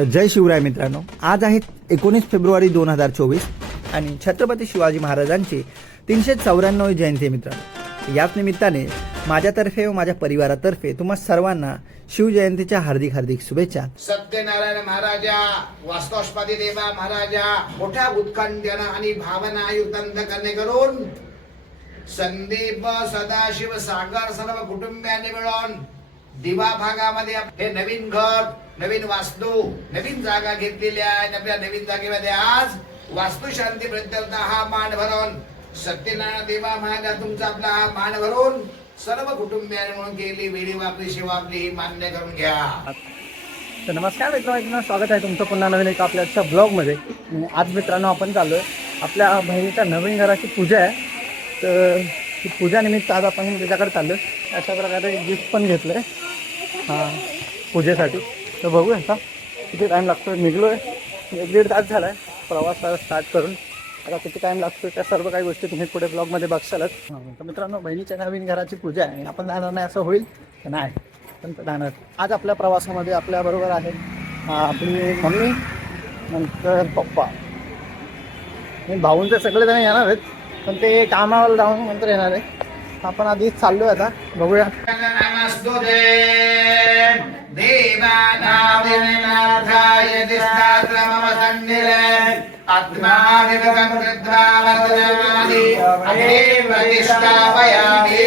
तर जय शिवराय मित्रांनो. आज आहे एकोणीस फेब्रुवारी दोन हजार चोवीस आणि छत्रपती शिवाजी महाराजांची तीनशे चौऱ्याण्णव जयंती मित्रांनो. याच निमित्ताने माझ्यातर्फे व माझ्या परिवारातर्फे तुम्हा सर्वांना शिवजयंतीच्या हार्दिक हार्दिक शुभेच्छा. सत्यनारायण महाराजा वास्तवस्पती देवा महाराजा मोठ्या उत्कंठन आणि भावना युक्त करणे करून संदीप सदाशिव सागर सर्व कुटुंबियांनी मिळून दिवा भागामध्ये हे नवीन घर नवीन वास्तू नवीन जागा घेतलेली आहे. आपल्या नवीन जागेमध्ये आज वास्तुशांती प्रत्यर्थ हा मान भरून सत्यनारायण देवा महागा तुमचा आपला हा मान भरून सर्व कुटुंबियांनी म्हणून केली वेळी आपली सेवा आपली ही मान्य करून घ्या. तर नमस्कार मित्रांनो स्वागत आहे तुमचं पुन्हा नवीन एका आपल्या आजच्या ब्लॉगमध्ये. आज मित्रांनो आपण चाललो आहे आपल्या बहिणीच्या नवीन घराची पूजा आहे. तर ती पूजानिमित्त आज आपण त्याच्याकडे चाललो आहे अशा प्रकारे गिफ्ट पण घेतलं आहे हां. पूजेसाठी. तर बघूया आता. किती टाईम लागतो निघलो आहे एक दीड तास झाला आहे प्रवास स्टार्ट करून. आता किती टाईम लागतो त्या सर्व काही गोष्टी तुम्ही पुढे ब्लॉगमध्ये बघशालच. तर मित्रांनो बहिणीच्या नवीन घराची पूजा आहे. आपण जाणार नाही असं होईल तर नाही. पण जाणार. आज आपल्या प्रवासामध्ये आपल्याबरोबर आहे. आपली मम्मी नंतर पप्पा. भाऊंचे सगळेजण येणार आहेत. पण ते कामावर जाऊन नंतर येणार आहे आपण आधी चाललो आहे आता. बघूया. देवानादिनाथाय दिष्टात्र मम सन्निरे आत्माविवकं कृत्वा वर्धनमानि अग्रे प्रतिष्ठापयामि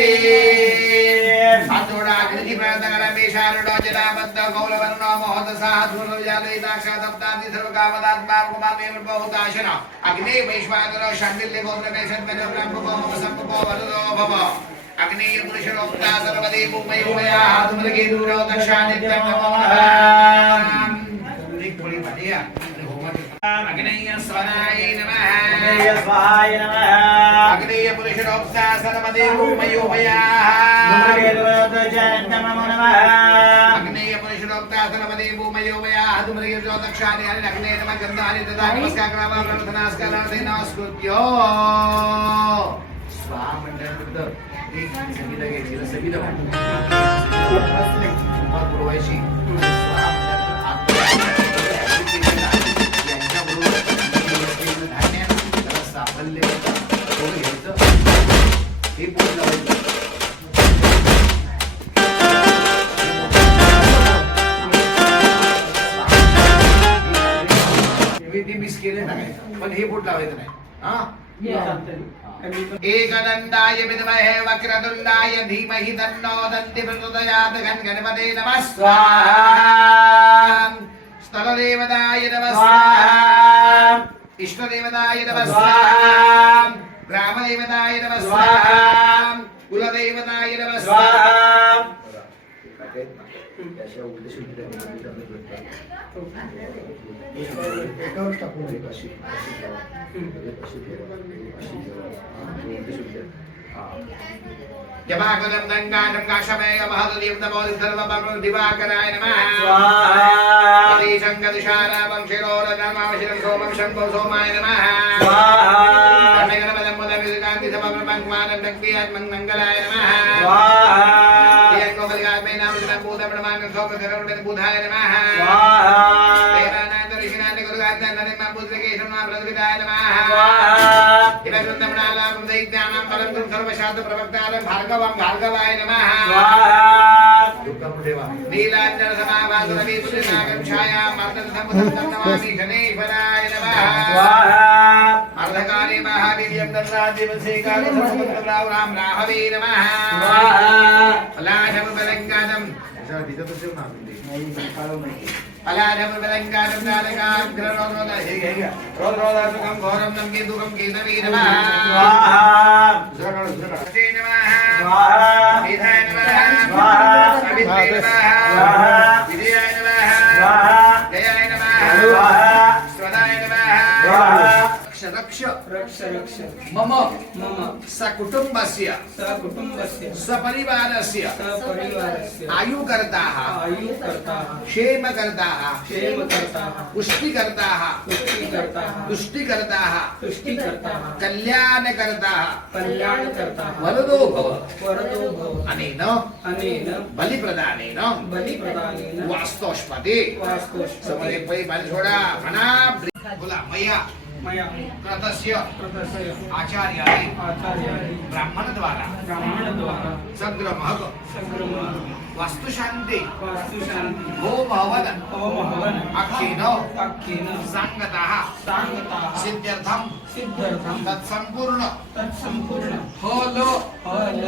अतोडाग्निः प्रदगणमेषारुडोजनाबद्ध कौलवर्णो मोहदसाः धूर्णविजालयिताक्षा सप्तान्ति सर्वकामदात्मा कुमामेव बहुताशन अग्ने वैश्वानरो शाण्डिल्य गोत्रमेषन्मनो ब्रह्मको सम्पको वरदो भव अग्नेय पुरुषोक्ता सर्वदे भूमयोमया हातुमृगे दूरो दक्षानित्यं नमो अग्नेय नमः। अग्नेय पुरुषोक्ता सर्वदे भूमयोमया अग्नेय पुरुषोक्ता सर्वदे भूमयोमया हातुमृगे दूरो दक्षानि हरि अग्नेय नमः। गन्धानि ददा नमस्कार करावा प्रार्थनास्कारार्थे नमस्कृत्यो। स्वामंडळ एक संगीता घ्यायची ना संगीता सुपात पुरवायची. यांच्याबरोबर धान्य त्याला साफल्य थोडं घ्यायचं हे. पोट लावायचं ते मिस केले पण हे बोट लावायचं नाही. हा? एकदन्ताय विद्महे वक्रतुण्डाय धीमहि तन्नो दन्ति प्रचोदयात् घन् गणपते नमः स्वाहा स्थलदेवताय नमः स्वाहा इष्टदेवताय नमः स्वाहा ग्रामदेवताय नमः स्वाहा कुलदेवताय नमः स्वाहा जपाकलं गङ्गानं काशमेय महददीं नमोदि सर्वपरं दिवाकराय नमः स्वाहा अतीशं गदुशालापं शिरोरधर्मावशिरं सोमं शम्भो सोमाय नमः स्वाहा धर्मगणपदं मुदमिदुकान्ति समपङ्क्मानं दग्ध्यात्मं मङ्गलाय नमः स्वाहा देयङ्गोपलिकात्मे नाम भूतप्रमाणं सोमकरुणं बुधाय नमः स्वाहा देवानान्तरिषिणानि गुरुगात्मनं पुत्रकेशं नाम प्रद्विताय नमः स्वाहा इदगुन्दमनालापं दैत्यानां परन्तं सर्वशास्त्रप्रवक्तारं भार्गवं भार्गवाय नमः स्वाहा नीलाञ्जन समाभासुरवी पुण्यनागं छायां मर्दन समुदं नमामि शनेश्वराय नमः स्वाहा अर्धकाले महावीर्यं दन्नादिवसेकाले समुद्रराव राम राहवे नमः स्वाहा फलाढमुपलङ्कानं फलाढमुपलङ्कानं दानकाग्ररोदर हे हे रोदरोदसुखं घोरं नं केतुकं केतवे नमः स्वाहा सुरगण सुरगण नमः स्वाहा विधाय नमः स्वाहा सावित्र्यै नमः स्वाहा रक्ष रक्ष रक्ष. मम मम. सकुटुम्बस्य सकुटुम्बस्य सपरिवारस्य सपरिवारस्य आयुकर्ताः. आयुकर्ताः. क्षेमकर्ताः. क्षेमकर्ताः. पुष्टिकर्ताः. पुष्टिकर्ताः. तुष्टिकर्ताः. तुष्टिकर्ताः. कल्याणकर्ताः. कल्याणकर्ताः. वरदो भव. वरदो भव. अनेन. अनेन. बलिप्रदानेन. बलिप्रदानेन. वास्तोष्पदे. वास्तोष्पदे. समोर पै बाली सोडा म्हणा बोला मया. मया कृतस्य आचार्याणि ब्राह्मणद्वारा ब्राह्मणद्वारा सग्रमः संक्रमण वास्तुशान्ति। वास्तुशान्ति। भो भवन अक्षेन सिद्ध्यर्थं तत्सम्पूर्ण। फल। फल।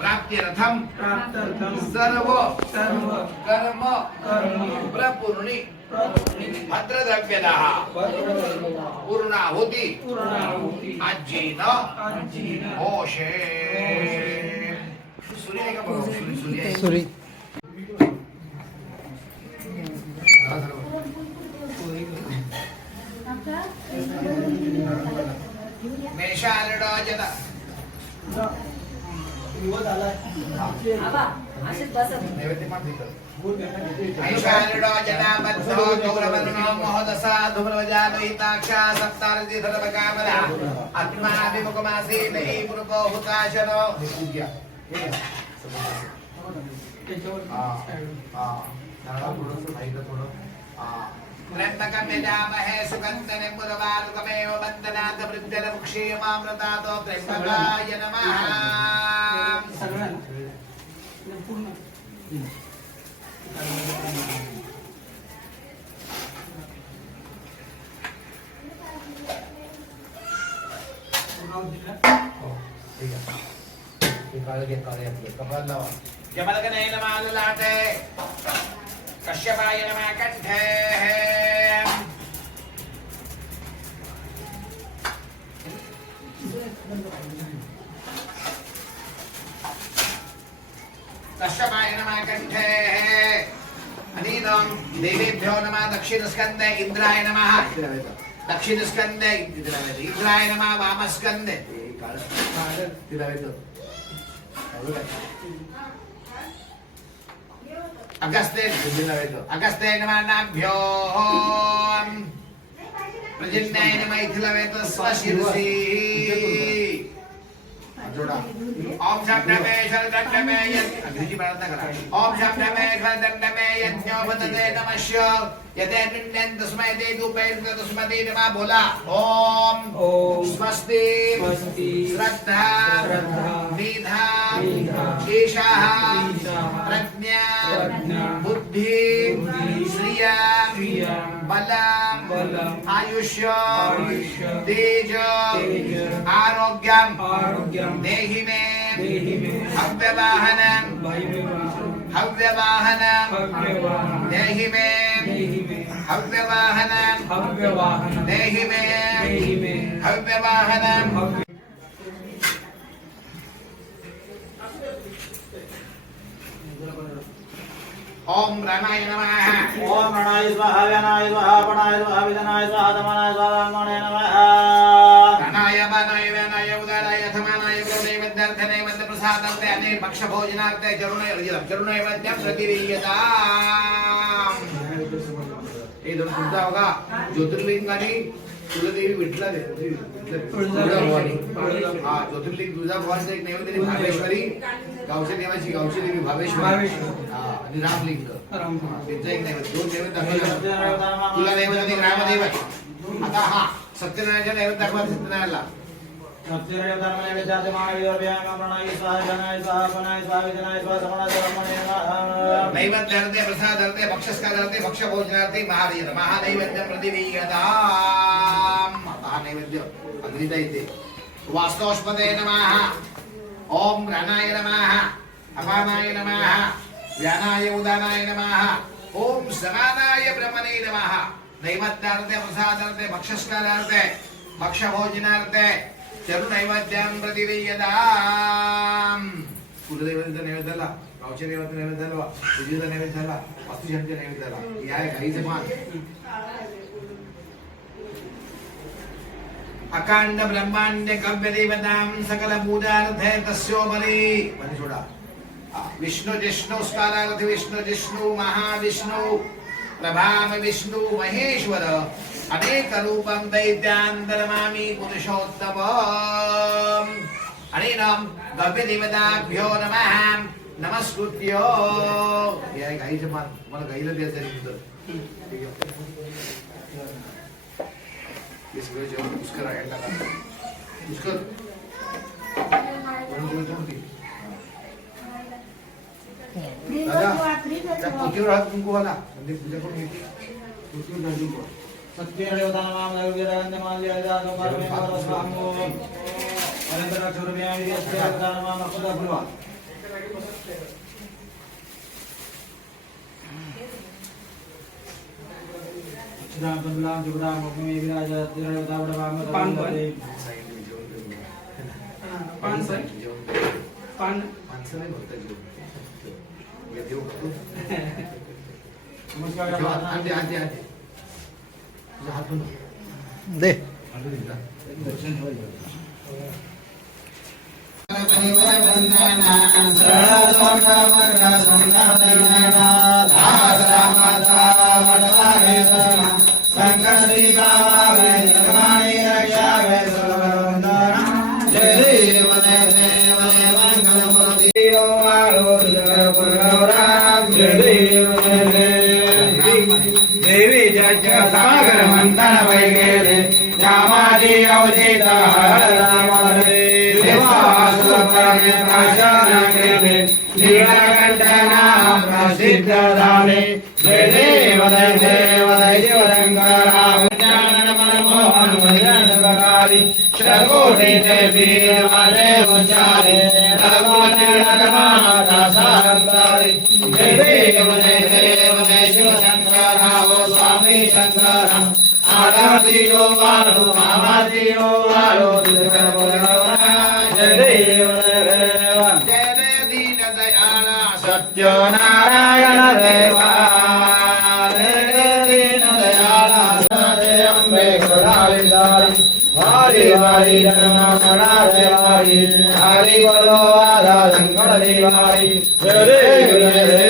प्राप्त्यर्थम। प्राप्त्यर्थं सर्व। सर्व। कर्म। कर्म। प्रपूर्णी प्रपूर्णी भद्रद्रव्यदः पूर्णाहुती आजीन होशे सूर्य आहे का बघा? सूर्य सूर्य आहे. सुरी. मेषारडाजन। नैवेद्य मात्र इथं. ऐशारडाजनाबद्धो गौरवर्णो मोहदसा धूम्रवजानहिताक्षा सप्तारति सर्वकामना आत्माभिमुखमासीनै पुरुपो हुताशनो पूज्या हा, हा. नारळा थोडंसं खायचं थोडं. हा. त्र्यम्बकं यजामहे सुगन्धं पुरवारुकमेव वन्दनात् वृद्धिरमुक्षीयमामृतातो त्र्यम्बकाय नमः पूर्ण जमदगने नमः ललाटे कश्यपाय नमः कण्ठे कश्यपाय देवेभ्यो नमः दक्षिणस्कन्धे इन्द्राय नमः। दक्षिणस्कन्धे इन्द्राय नमः वामस्कन्धे अगस्ते अगस्ते नमः नाभ्यो प्रजन्याय नमः इथिलवेत स्वशिरसि जोडा. ओम करा. ओम शब्दमे शरदण्डमे यज्ञोपतते नमस्य तस्मै तस्मै नमः बोला। ओम। ओम। स्वस्ति। स्वस्ति। श्रद्धा। श्रद्धा। मेधा। मेधा। ईशाः। ईशाः। प्रज्ञा। प्रज्ञा। बुद्धि। बुद्धि। श्रिया। श्रिया। बलम् बलम् आयुष्य आयुष्य तेज तेज आरोग्यम् आरोग्यं देहि मे देहि मे हव्यवाहनम् वायुविवाहं हव्यवाहनम् भव्यवाहनं देहि मे देहि मे हव्यवाहनम् भव्यवाहनं देहि मे देहि मे हव्यवाहनम्। भव्य ओम रामाय नमः। ओम रणाय स्वाहा व्यानाय स्वाहा पणाय स्वाहा विदनाय स्वाहा दमनाय स्वाहा ब्रह्मणे नमः। प्राणाय बाणाय व्यानाय उदाराय थमानाय गौणे मध्यार्थने मध्य प्रसादार्थे अने भक्ष भोजनार्थे चरुणे अर्जिलम चरुणे मध्यम प्रतिरीयता हे दोन तुमचा बघा ज्योतिर्लिंगाने कुलदेवी विठला हा ज्योतिर्लिंग तुळजाभवानीचं एक नैवेद्य दिली, भावेश्वरी. गावच्या देवाची गावची देवी भावेश्वरी. हा आणि रामलिंग. त्यांचा एक नैवेद्य दोन नैवेद्य दाखवले. तुला नैवेद्य आणि ग्रामदेव आहे. आता हा सत्यनारायणच्या नैवेद्य दाखवा सत्यनारायणला. सत्यनारायण धर्मणे विचारते महावीर प्रणय स्वाहा व्यानाय स्वाहा पणाय स्वाहा विदनाय स्वाहा दमनाय ब्रह्मणे नमः। नैवेद्यार्थे प्रसादार्थे भक्षस्कारार्थे भक्ष भोजनार्थे महादेव महानैवेद्य प्रतिवीयता हा नैवेद्य अग्निता येते वास्तवस्पदे नमः ओम प्राणाय नमः अपानाय नमः व्यानाय उदानाय नमः ओम समानाय ब्रह्मणे नमः नैवेद्यार्थे प्रसादार्थे भक्षस्कारार्थे भक्ष भोजनार्थे प्रति प्रतिवीयता कुलदैवताचा नैवेद्य झाला गावच्या देवाचा नैवेद्य झाला पूजेचा नैवेद्य झाला वास्तुशांचा नैवेद्य झाला. या आहे मान. अकांड ब्रह्मांड गव्य देवतां सकल पूजार्थे तस्योपरि। मध्ये सोडा. विष्णु जिष्णु स्कारार्थ विष्णु जिष्णु महाविष्णु प्रभाम विष्णु महेश्वर। अनेक रूपं दैत्यान्तरमामि पुरुषोत्तम आणि नम। गव्य देवताभ्यो नमः या हे मान मला गाईला द्यायचं आहे हे सगळं जेवण पुष्कर आहे टाका. पुष्कर दादा, त्या पोतीवर हात कुंकू म्हणजे पूजा करून घेते पोतीवर कुंकू. पान पण. सांगितलं जेवण करून घ्या. पान सर जेवण करून. पान माणसं नाही भरता जेवण या देव करतो नमस्कार जेव्हा आणते आणते आणते तुझा हात धुवून. दे. संकट सागर मंथन वैगेरे रामाजी अवधेत हररामरे देवासुरपणे प्राशन केले नीलकंठना प्रसिद्ध झाले जय देव जय देव जय शिवशंकरा उच्चारण मनमोहन भजनकारी शतकोटी ते वीर करुणाविदारी हरी हरी जन्मारे हरी हरी बोलो आधा संकट दिवारी जय देव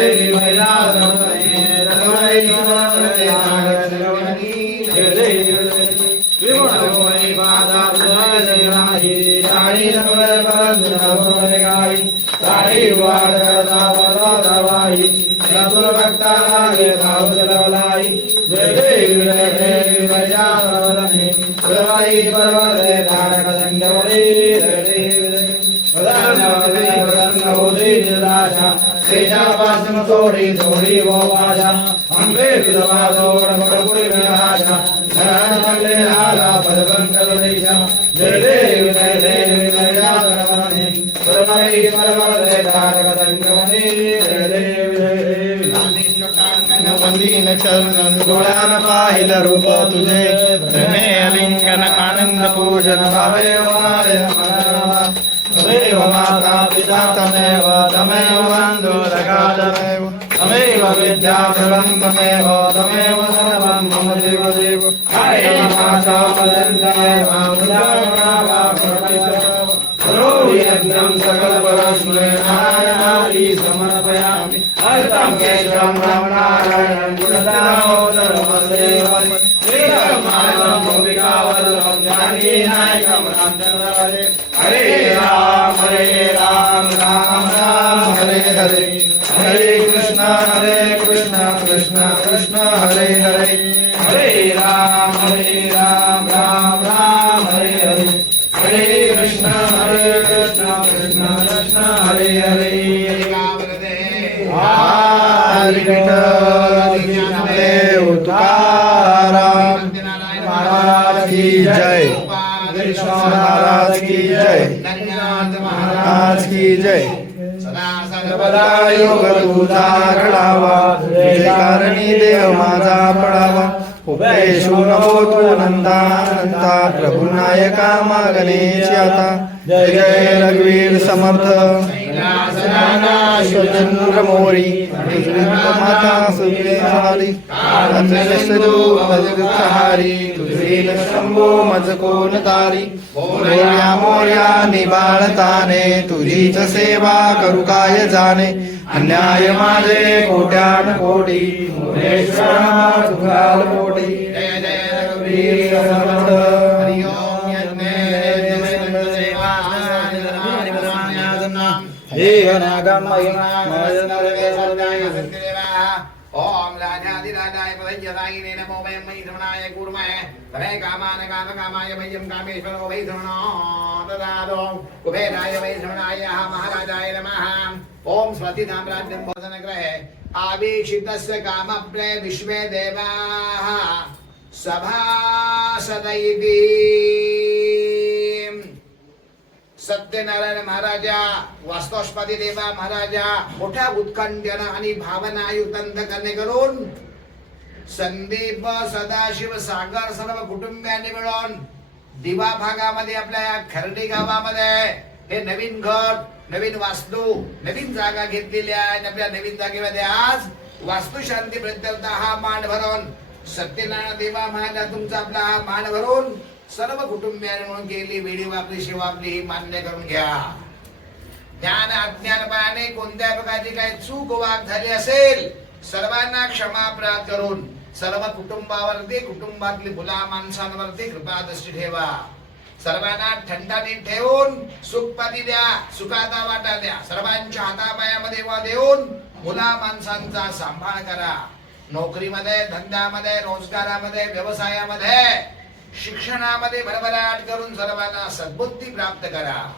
धरण आला जय देव जय देव धारक जय देव जय देव वंदीन रूप तुझे प्रेमे लिंगन आनंद पूजन भावे वारे तमेव माता पिता तमेव तमेव बन्धु सखातमेव तमेव विद्या तमेव तमेव अर्धं केशवं रामनारायणं गुणदामोदरमदेवम् श्रीरमायणं भूमिकावल्लभं जानकीनायकं रामचन्द्रहरे हरे राम। तुझा घडावा कारणी देव माझा पडावा. उपदेशू नमो तू नंदा अनंता प्रभू नायका आता जय जय रघुवीर समर्थ. चंद्र मोरी. माता सुहारी हारी. तुझे शंभो मज कोण तारी मोर्या मोर्या निबाळताने तुझीच सेवा करू काय जाणे? अन्याय माझे कोट्यान कोटी मोरेश्वर तुघाल कोटी जय जय रघुवीर समर्थ हरि ओम यज्ञ सेवा देहनागं महिमा ओम राजाधिराजाय प्रयजनाय नमो वै मैथुनाय कुर्मः तवे कामान काम कामाय वयं कामेश्वरो वै धृणो ददारो कुबेराय महाराजाय नमः। आवीक्षितस्य कामप्रे विश्वे देवाः। सत्यनारायण महाराजा वास्तवस्पती देवा महाराजा मोठ्या उत्कंठ्यानं आणि भावनायुक्त अंतकरणे करून संदीप सदाशिव सागर सर्व कुटुंबियांनी मिळून दिवा भागामध्ये आपल्या या खर्डी गावामध्ये हे नवीन घर नवीन वास्तू नवीन जागा घेतलेली आहे. आपल्या नवीन जागेमध्ये आज वास्तुशांती प्रत्यर्थ हा मान भरून सत्यनारायण देवा महाराजा तुमचा आपला हा मान भरून सर्व कुटुंबियांनी म्हणून केली वेळी आपली शिव आपली ही मान्य करून घ्या. ज्ञान अज्ञानपणाने कोणत्या प्रकारची काही चूक वाग झाली असेल सर्वांना क्षमा प्राप्त करून सर्व कुटुंबावरती कुटुंबातली मुला माणसांवरती कृपा दृष्टी ठेवा. सर्वांना ठणठणीत ठेवून सुखपती द्या सुखाचा वाटा द्या. सर्वांच्या हातापायामध्ये वा देऊन मुला माणसांचा सांभाळ करा. नोकरीमध्ये धंद्यामध्ये रोजगारामध्ये व्यवसायामध्ये शिक्षणामध्ये भरभराट करून सर्वांना सद्बुद्धी प्राप्त करा.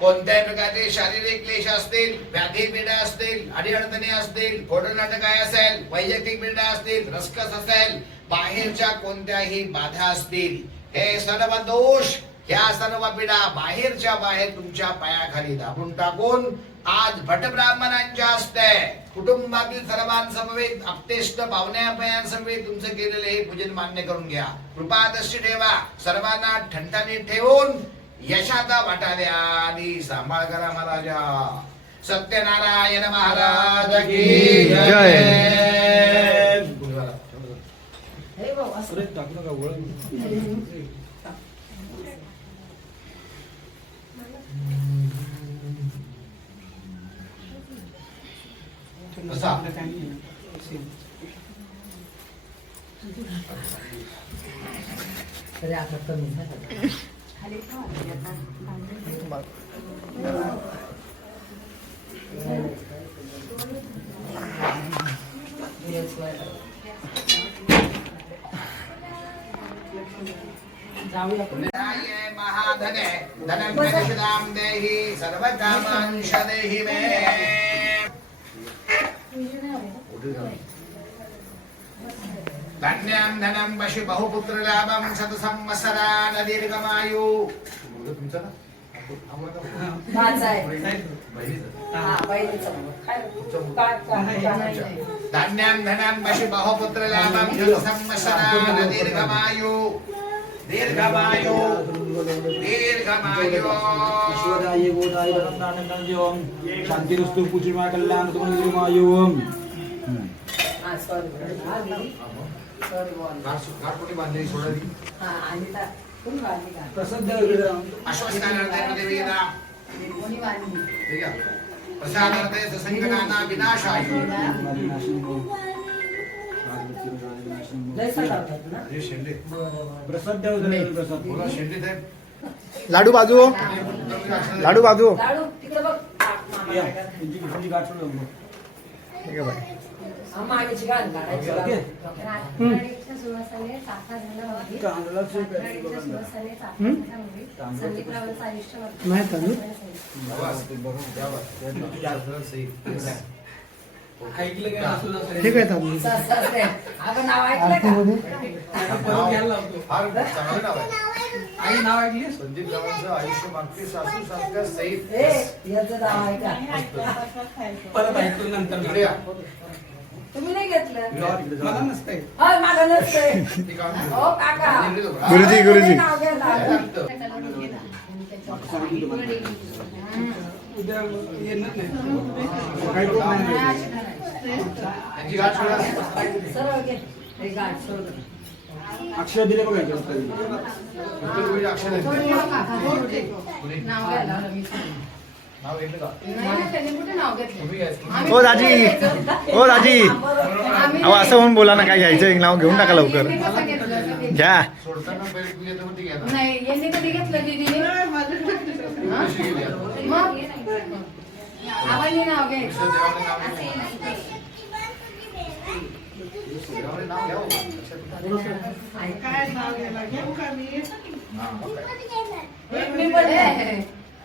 कोणत्याही प्रकारचे शारीरिक क्लेश असतील व्याधी पीडा असतील अडीअडचणी असतील फोडनाटक काय असेल वैयक्तिक पीडा असतील रसकस असेल बाहेरच्या कोणत्याही बाधा असतील हे सर्व दोष ह्या सर्व पीडा बाहेरच्या बाहेर तुमच्या पायाखाली दाबून टाकून आज भटब्राह्मणांच्या हस्ते कुटुंबातील सर्वांसमवेत अप्तेष्ट पाहुण्यापयांसमवेत तुमचं केलेलं हे पूजन मान्य करून घ्या. कृपादर्शी ठेवा. सर्वांना ठणठणीत ठेवून यशाचा वाटा द्या आणि सांभाळ करा महाराजा. सत्यनारायण महाराज की जय. विनाय महाधने धनं देहि सर्वकामांश देहि मे। धन्यां धनं पशु बहुपुत्र लाभं शत संवत्सरान दीर्घमायु तुमचं ना? माझा आहे हा बहिणीचा काय काय- काय- काय- धान्यां धनं पशु बहुपुत्र लाभं शत संवत्सरान दीर्घमायु दीर्घमायु दीर्घमायु ईश्वराय गोदाय रत्नानंदोम शांतिरस्तु पुचिमा कल्याण तुमंगिमायुम लाडू बाजू. लाडू बाजू. ठीक आहे बाई. हा, मागेची गाण काढायची नाही तांदूळ? ऐकलं. ठीक आहे तांदूळ नाव ऐकलं आई नाव ऐकलीस संदीप गावांचं आयुष्य मागते सासू सासऱ्या सहित ए याचं नाव ऐका परत ऐकतो नंतर. तुम्ही नाही घेतलं? मला नसतंय. हा माझा नसतंय. हो काका. गुरुजी, गुरुजी. नाव घ्या लाडू. उद्या येणार नाही. काही करू नाही. त्यांची गाठ सोडा. सरळ घे. हे गाठ सोड. अक्षर दिले? नाव घ्यायला नाव घेतलं नाव घेतलं. ओ दाजी ओ दाजी अहो असं म्हणून बोला ना काय घ्यायचं? एक नाव घेऊन टाका लवकर? घ्या. सोडताना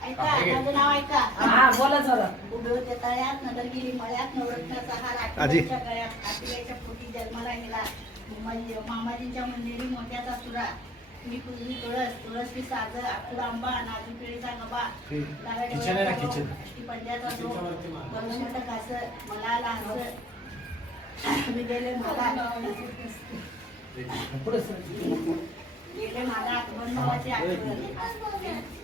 हा? हा बोला जरा उडवत्या तळ्यात नदरगिरी मळ्यात नवरत्नाचा हार. आठवड्याच्या गळ्यात आठवड्याच्या पोटी जन्माला गेला मामाजींच्या मंदिरी मोठ्याचा सुरा मी पूर्वी तुळस तुळस की सागर आकुर आंबा नाजूक केळीचा गबा कासं, मला लहानसं. मी गेले मला गेले मला आठवण पण लावायला.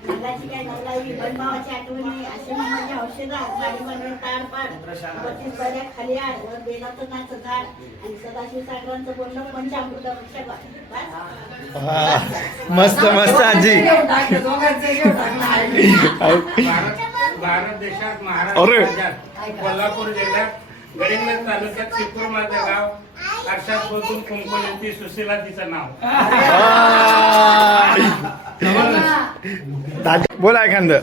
मुलाची काय नवलाई बनवाची आठवणी असे माझे औषधात गाडी बनवून ताड पाड बत्तीस बऱ्या खाली आड वर बेलाचं नाच झाड आणि सदाशिव सागरांचं बोलणं पंचामृत वृक्ष वा. मस्त मस्त आजी. भारत देशात महाराष्ट्र कोल्हापूर जिल्ह्यात गडिंग्लज तालुक्यात शिपूर माझं गाव अर्षात बघून कुंकुलीची सुशीला तिचं नाव. बोला एखादं.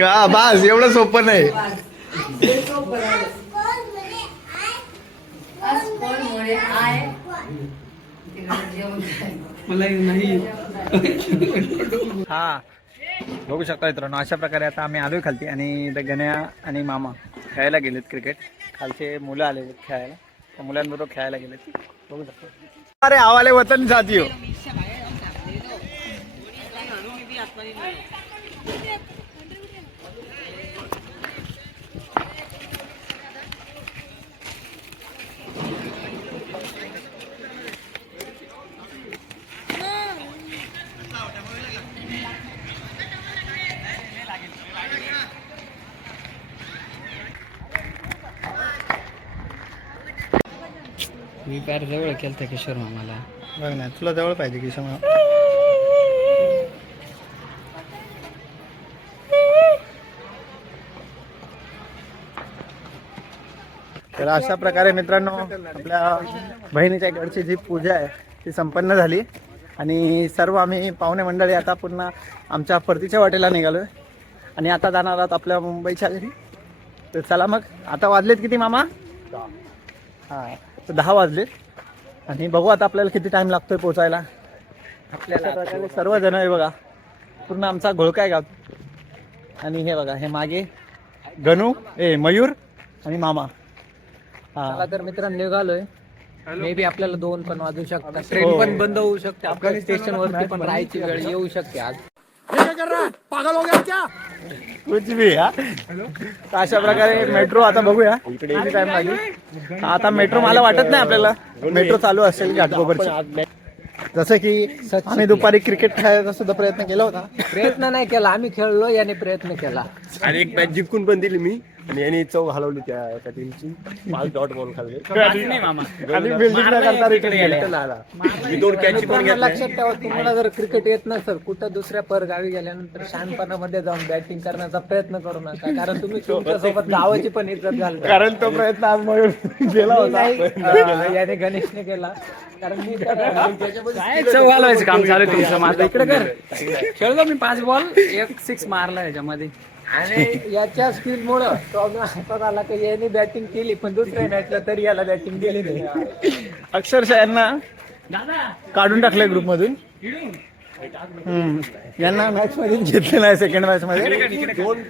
हा बास एवढं सोपं नाही. हे बघू शकता मित्रांनो अशा प्रकारे आता आम्ही आलोय खालती आणि गण्या आणि मामा खेळायला गेलेत क्रिकेट खालचे मुलं आले खेळायला. त्या मुलांबरोबर खेळायला गेलेत. बघू शकता. अरे आवाले वतन साथी हो मी पार जवळ केलं किशोर मामाला. बघ ना तुला जवळ पाहिजे की समोर तर अशा प्रकारे मित्रांनो आपल्या बहिणीच्या इकडची जी पूजा आहे ती संपन्न झाली. आणि सर्व आम्ही पाहुणे मंडळी आता पुन्हा आमच्या परतीच्या वाटेला निघालो आणि आता जाणार आहोत आपल्या मुंबईच्या घरी. तर चला मग आता वाजलेत किती मामा? हां. तर दहा वाजलेत आणि बघू आता आपल्याला किती टाइम लागतोय पोचायला आपल्याला सर्वजण आहे बघा. पूर्ण आमचा घोळकाय गाव आणि हे बघा हे मागे गणू ए मयूर आणि मामा. चला हा तर मित्रांनो निघालोय. मे बी आपल्याला दोन पण वाजू शकतात. ट्रेन पण बंद होऊ शकते. आपल्या स्टेशन वरती पण राहायची वेळ येऊ शकते आज. कुछ भी हा? तर अशा प्रकारे मेट्रो आता बघूया. किती टाइम लागेल? आता मेट्रो मला वाटत नाही आपल्याला. मेट्रो चालू असेल घाटकोपरची जसं की आम्ही दुपारी क्रिकेट खेळायचा सुद्धा प्रयत्न केला होता. प्रयत्न नाही केला. आम्ही खेळलो याने प्रयत्न केला. आणि एक मॅच जिंकून पण दिली मी. आणि यांनी चौक हलवली त्या त्या टीमची पाच डॉट बॉल खाल्ले. आणि करता return आला. मी दोन कॅच पण घेतल्या. लक्षात ठेवा तुम्हाला जर क्रिकेट येत नसेल कुठं दुसऱ्या परगावी गेल्यानंतर शानपणामध्ये जाऊन बॅटिंग करण्याचा प्रयत्न करू नका. कारण तुम्ही तुमच्यासोबत गावाची पण इज्जत घालता. कारण तो प्रयत्न आज मयूर गेला मी होता अं, याने गणेशने केला. कारण मी काय घालवायचं काम चालू तुमचं? माझं इकडे कर. खेळलो मी पाच बॉल एक सिक्स मारला याच्यामध्ये. आणि याच्या स्किलमुळं मुळे हातात आला की याने बॅटिंग केली पण दुसऱ्या मॅचला तरी याला बॅटिंग दिली नाही. अक्षरशः यांना काढून टाकलंय ग्रुप मधून. यांना मॅच मध्ये घेतलं नाही सेकंड मॅच मध्ये. दोन